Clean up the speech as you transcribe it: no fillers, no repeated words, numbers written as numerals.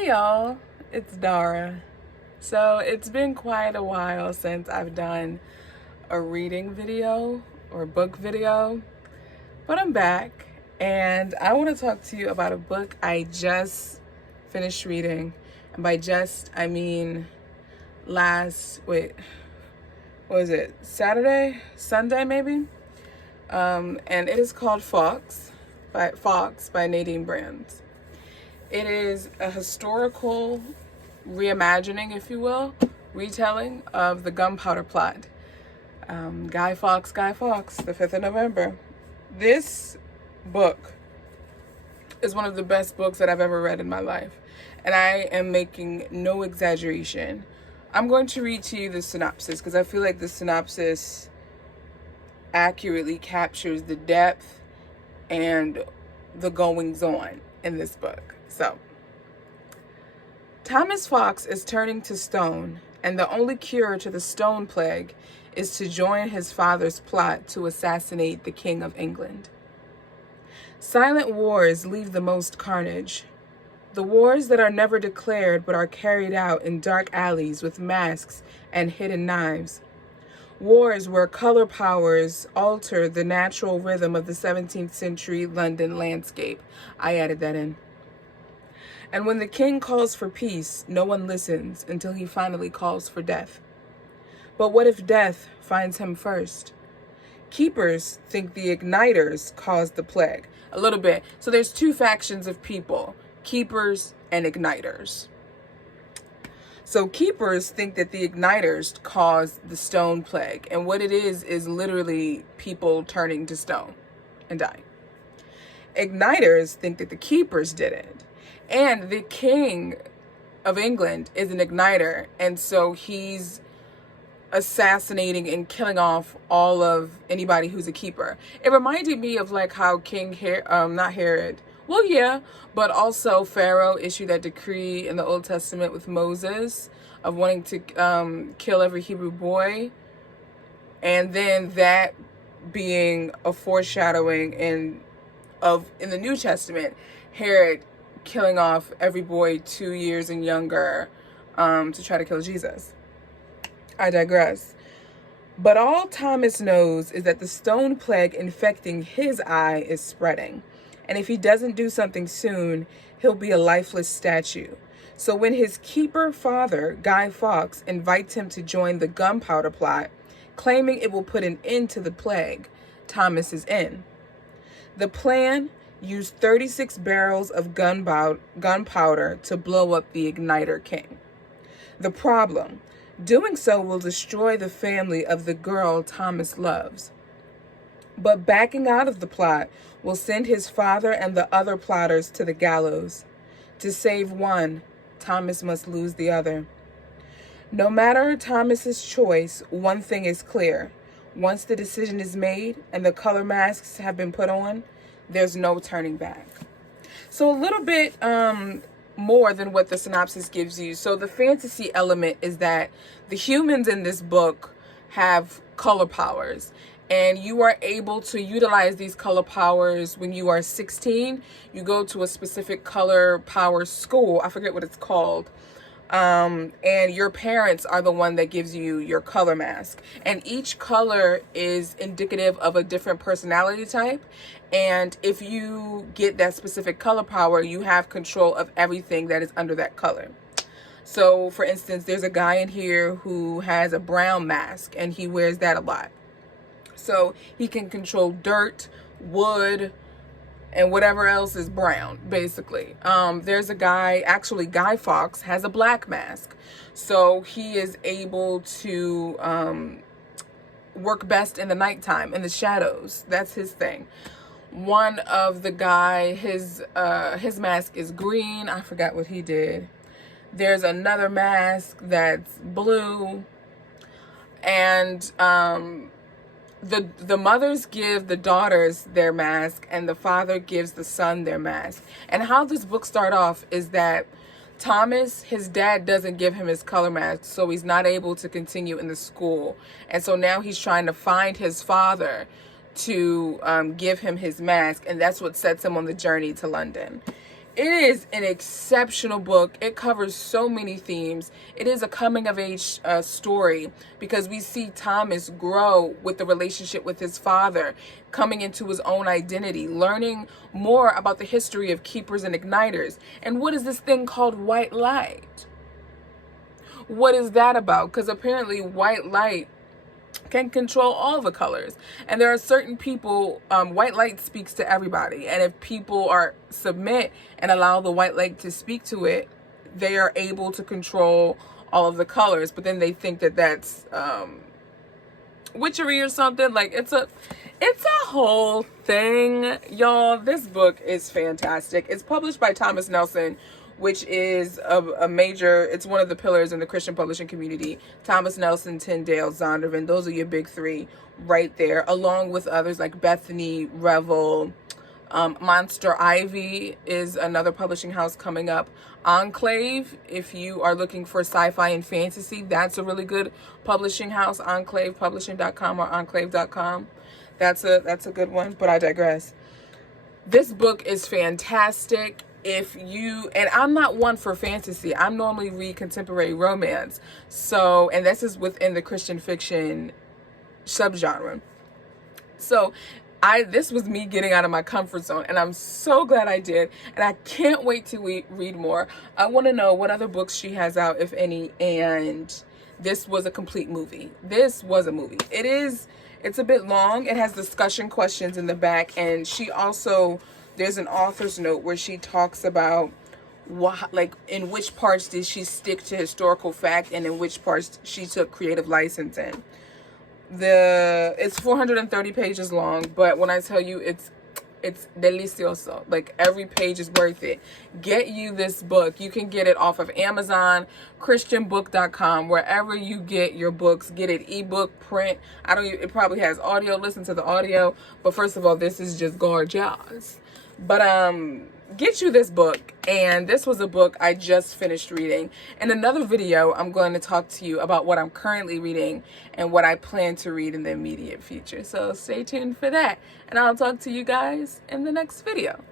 Hey y'all, it's Dara. So it's been quite a while since I've done a reading video or book video, but I'm back and I want to talk to you about a book I just finished reading. And by just, I mean what was it? Sunday maybe? And it is called Fawkes by Nadine Brandes. It is a historical reimagining, if you will, retelling of the Gunpowder Plot. Guy Fawkes, the 5th of November. This book is one of the best books that I've ever read in my life. And I am making no exaggeration. I'm going to read to you the synopsis because I feel like the synopsis accurately captures the depth and the goings on in this book. So, Thomas Fawkes is turning to stone, and the only cure to the stone plague is to join his father's plot to assassinate the King of England. Silent wars leave the most carnage. The wars that are never declared but are carried out in dark alleys with masks and hidden knives. Wars where color powers alter the natural rhythm of the 17th century London landscape. I added that in. And when the king calls for peace, no one listens until he finally calls for death. But what if death finds him first? Keepers think the igniters caused the plague. A little bit. So there's two factions of people, keepers and igniters. So keepers think that the igniters caused the stone plague. And what it is literally people turning to stone and dying. Igniters think that the keepers did it. And the King of England is an igniter. And so he's assassinating and killing off all of anybody who's a keeper. It reminded me of like how not Herod. Well, yeah, but also Pharaoh issued that decree in the Old Testament with Moses of wanting to kill every Hebrew boy. And then that being a foreshadowing in the New Testament, Herod killing off every boy 2 years and younger to try to kill Jesus. I digress. But all Thomas knows is that the stone plague infecting his eye is spreading. And if he doesn't do something soon, he'll be a lifeless statue. So when his keeper father, Guy Fawkes, invites him to join the Gunpowder Plot, claiming it will put an end to the plague, Thomas is in. The plan: use 36 barrels of gunpowder to blow up the igniter king. The problem: doing so will destroy the family of the girl Thomas loves. But backing out of the plot will send his father and the other plotters to the gallows. To save one, Thomas must lose the other. No matter Thomas's choice, one thing is clear. Once the decision is made and the color masks have been put on, there's no turning back. So a little bit more than what the synopsis gives you. So the fantasy element is that the humans in this book have color powers. And you are able to utilize these color powers when you are 16. You go to a specific color power school. I forget what it's called. And your parents are the one that gives you your color mask. And each color is indicative of a different personality type. And if you get that specific color power, you have control of everything that is under that color. So, for instance, there's a guy in here who has a brown mask, and he wears that a lot. So he can control dirt, wood, and whatever else is brown, basically. There's a guy, actually Guy Fawkes has a black mask. So he is able to work best in the nighttime, in the shadows. That's his thing. One of the guy, his mask is green. I forgot what he did. There's another mask that's blue. And the mothers give the daughters their mask, and the father gives the son their mask. And how this book starts off is that Thomas, his dad doesn't give him his color mask, so he's not able to continue in the school. And so now he's trying to find his father to give him his mask, and that's what sets him on the journey to London. It is an exceptional book. It covers so many themes. It is a coming of age story, because we see Thomas grow with the relationship with his father, coming into his own identity, learning more about the history of keepers and igniters. And what is this thing called white light? What is that about? Because apparently white light can control all the colors, and there are certain people, white light speaks to everybody, and if people are submit and allow the white light to speak to it, they are able to control all of the colors. But then they think that that's witchery or something. Like, it's a whole thing, y'all. This book is fantastic. It's published by Thomas Nelson, which is a major, it's one of the pillars in the Christian publishing community. Thomas Nelson, Tyndale, Zondervan, those are your big three right there, along with others like Bethany, Revel. Monster Ivy is another publishing house coming up. Enclave, if you are looking for sci-fi and fantasy, that's a really good publishing house. enclavepublishing.com or enclave.com. That's a good one, but I digress. This book is fantastic. And I'm not one for fantasy. I'm normally read contemporary romance. So, and this is within the Christian fiction subgenre. So, this was me getting out of my comfort zone, and I'm so glad I did. And I can't wait to read more. I want to know what other books she has out, if any. And this was a complete movie. This was a movie. It's a bit long. It has discussion questions in the back, and she also, there's an author's note where she talks about what, like, in which parts did she stick to historical fact and in which parts she took creative license in. It's 430 pages long, but when I tell you it's delicioso. Like, every page is worth it. Get you this book. You can get it off of Amazon, christianbook.com, wherever you get your books. Get it ebook, print. It probably has audio. Listen to the audio. But first of all, this is just gorgeous. But get you this book. And this was a book I just finished reading. In another video, I'm going to talk to you about what I'm currently reading and what I plan to read in the immediate future. So stay tuned for that. And I'll talk to you guys in the next video.